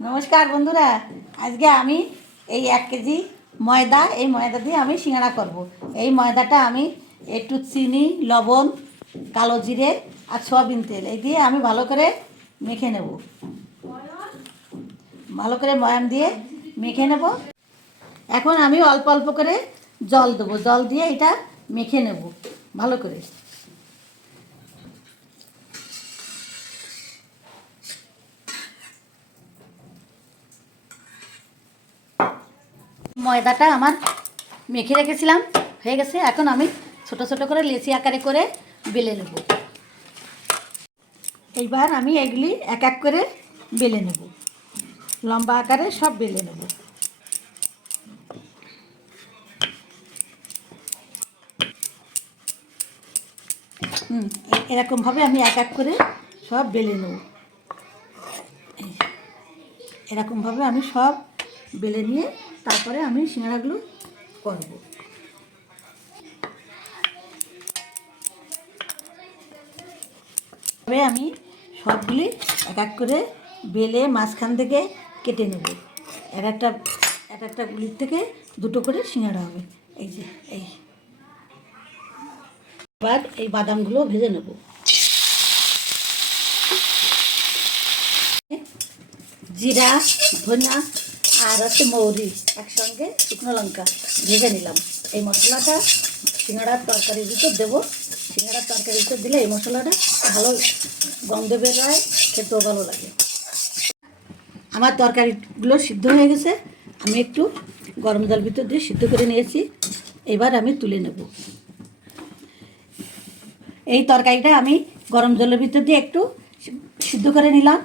নমস্কার বন্ধুরা। আজকে আমি এই এক কেজি ময়দা, এই ময়দা দিয়ে আমি সিঙ্গাড়া করব। এই ময়দাটা আমি একটু চিনি, লবণ, কালো জিরে আর সয়াবিন তেল, এই দিয়ে আমি ভালো করে মেখে নেব। ভালো করে ময়াম দিয়ে মেখে নেব। এখন আমি অল্প অল্প করে জল দেবো। জল দিয়ে এটা মেখে নেব ভালো করে। ময়দাটা আমার মেখে রেখেছিলাম, হয়ে গেছে। এখন আমি ছোট ছোট করে লেচি আকারে করে বেলে নেব। এইবার আমি এগুলি এক এক করে বেলে নেব। লম্বা আকারে সব বেলে নেব। হুম এরকমভাবে আমি এক এক করে সব বেলে নেব। এরকমভাবে আমি সব বেলে নিয়ে তারপরে আমি সিঙ্গাড়াগুলো করব। তবে আমি সবগুলি এক এক করে বেলে মাঝখান থেকে কেটে নেব। এক একটা এক একটা গুলির থেকে দুটো করে সিঙ্গাড়া হবে। এই যে, এই। এবার এই বাদামগুলো ভেজে নেব। জিরা, ধনিয়া আর হচ্ছে মৌরি, একসঙ্গে শুকনো লঙ্কা ভেজে নিলাম। এই মশলাটা সিঙ্গাড়ার তরকারির ভিতর দেবো। সিঙ্গাড়ার তরকারির ভিতর দিলে এই মশলাটা ভালো গন্ধ বেরোয়, খেতেও ভালো লাগে। আমার তরকারিগুলো সিদ্ধ হয়ে গেছে। আমি একটু গরম জল ভিতর দিয়ে সিদ্ধ করে নিয়েছি। এবার আমি তুলে নেব। এই তরকারিটা আমি গরম জলের ভিতর দিয়ে একটু সিদ্ধ করে নিলাম।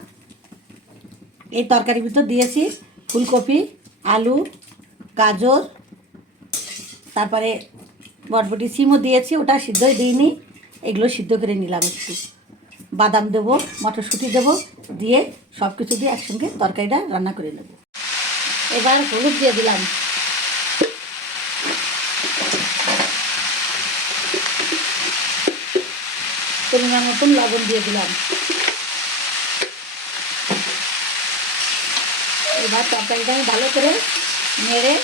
এই তরকারির ভিতর দিয়েছি ফুলকপি, আলু, গাজর, তারপরে বটবটি সিমও দিয়েছি, ওটা সিদ্ধই দিইনি। এগুলো সিদ্ধ করে নিলাম একটু। বাদাম দেবো, মটরশুঁটি দেবো, দিয়ে সব কিছু দিয়ে একসঙ্গে তরকারিটা রান্না করে নেব। এবার হলুদ দিয়ে দিলাম। পরিমাণ মতন লবণ দিয়ে দিলাম। এবার তরকারিটা আমি ভালো করে নেড়ে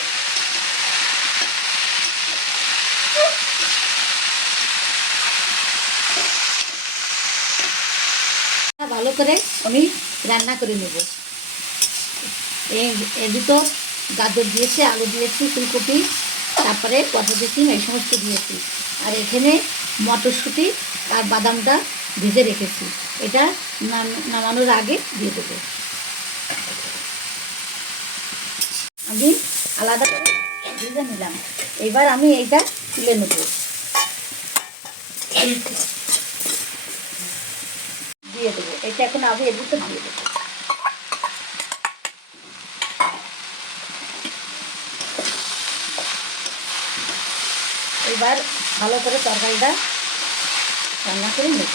ভালো করে আমি রান্না করে নেব। এই- ভিতর গাজর দিয়েছে, আলু দিয়েছি, ফুলকপি, তারপরে পটাটো সিম এই সমস্ত দিয়েছি। আর এখানে মটরশুঁটি আর বাদামটা ভেজে রেখেছি। এটা নাম- নামানোর আগে দিয়ে দেবো। আমি আলাদা করে ভেজে নিলাম। এবার আমি এইটা তুলে নেব। দিয়ে দেবো। এটা এখন আমি ভিতর দিয়ে দেবো। এবার ভালো করে তরকারিটা রান্না করে নেব।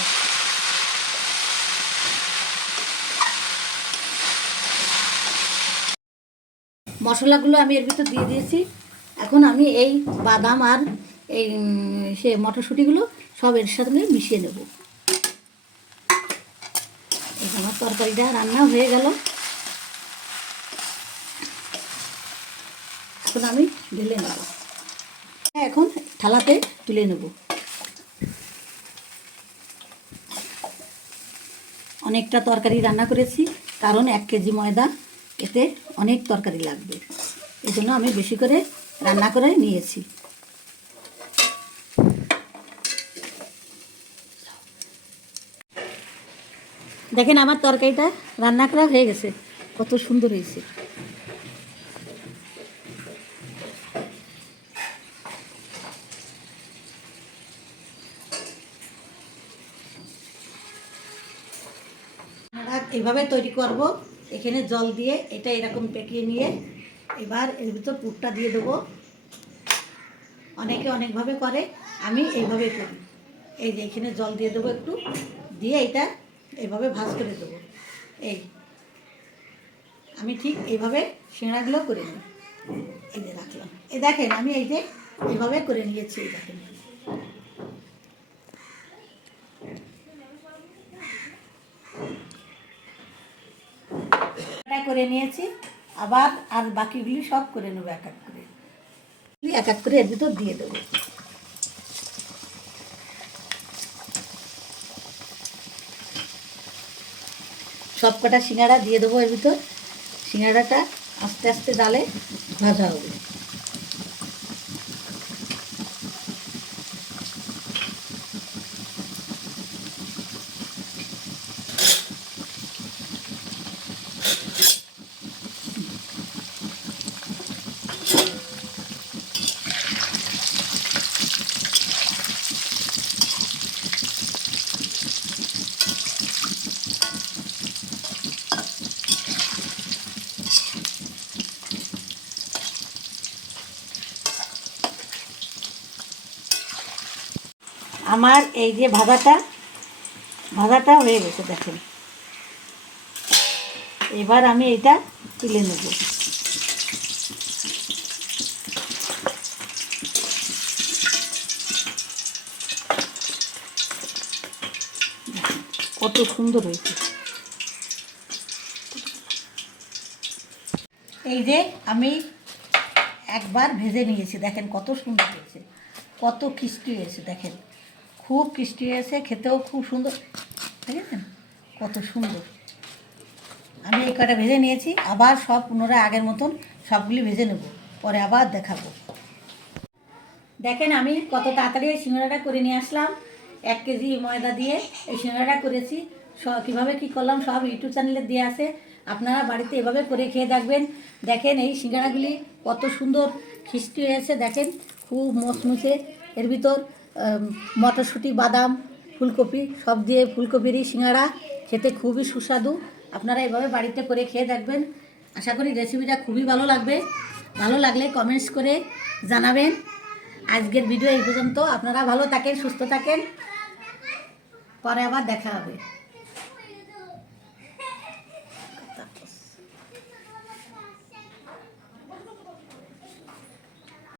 মশলাগুলো আমি এর ভিতর দিয়ে দিয়েছি। এখন আমি এই বাদাম আর এই সে মটরশুঁটিগুলো সব এর সাথে মিশিয়ে নেব। আমার তরকারিটা রান্না হয়ে গেল। এখন আমি ঢেলে নেব। এখন থালাতে তুলে নেব। অনেকটা তরকারি রান্না করেছি, কারণ এক কেজি ময়দা এতে অনেক তরকারি লাগবে। এই জন্য আমি বেশি করে রান্না করে নিয়েছি। দেখেন আমার তরকারিটা রান্না করা হয়ে গেছে। কত সুন্দর হয়েছে। এইভাবে তৈরি করব। এখানে জল দিয়ে এটা এরকম পেকিয়ে নিয়ে এবার এর ভিতর পুরটা দিয়ে দেবো। অনেকে অনেকভাবে করে, আমি এইভাবে করি। এই যে এখানে জল দিয়ে দেবো একটু, দিয়ে এটা এইভাবে ভাজ করে দেবো। এই। আমি ঠিক এইভাবে সিঙ্গাগুলো করে নিই। এই যে রাখলাম। এই দেখেন, আমি এই যে এইভাবে করে নিয়েছি, এই দেখেন করে নিয়েছি আবার আর বাকিগুলি সব করে নেব এক এক করে। এক এক করে এর ভিতর দিয়ে দেবো। সব কটা সিঙ্গাড়া দিয়ে দেবো এর ভিতর। সিঙ্গাড়াটা আস্তে আস্তে ডালে ভাজা হবে। আমার এই যে ভাজাটা ভাজাটা হয়ে গেছে, দেখেন। এবার আমি এটা তুলে নেব। কত সুন্দর হয়েছে। এই যে আমি একবার ভেজে নিয়েছি, দেখেন কত সুন্দর হয়েছে, কত কিস্তি হয়েছে, দেখেন। খুব কিস্তি হয়েছে, খেতেও খুব সুন্দর। দেখেছেন? কত সুন্দর। আমি এই কটা ভেজে নিয়েছি, আবার সব পুনরায় আগের মতন সবগুলি ভেজে নেব, পরে আবার দেখাবো। দেখেন আমি কত তাড়াতাড়ি এই সিঙ্গাড়াটা করে নিয়ে আসলাম। এক কেজি ময়দা দিয়ে এই সিঙ্গাড়াটা করেছি। সব কীভাবে কী করলাম, সব ইউটিউব চ্যানেলে দিয়ে আছে। আপনারা বাড়িতে এভাবে করে খেয়ে দেখবেন। দেখেন এই সিঙ্গাড়াগুলি কত সুন্দর খিস্টি হয়েছে, দেখেন? খুব মচমুচে। এর ভিতর মটরশুঁটি, বাদাম, ফুলকপি, সব দিয়ে ফুলকপিরই সিঙ্গাড়া খেতে খুবই সুস্বাদু। আপনারা এভাবে বাড়িতে করে খেয়ে দেখবেন। আশা করি রেসিপিটা খুবই ভালো লাগবে। ভালো লাগলে কমেন্টস করে জানাবেন। আজকের ভিডিও এই পর্যন্ত। আপনারা ভালো থাকেন, সুস্থ থাকেন। পরে আবার দেখা হবে।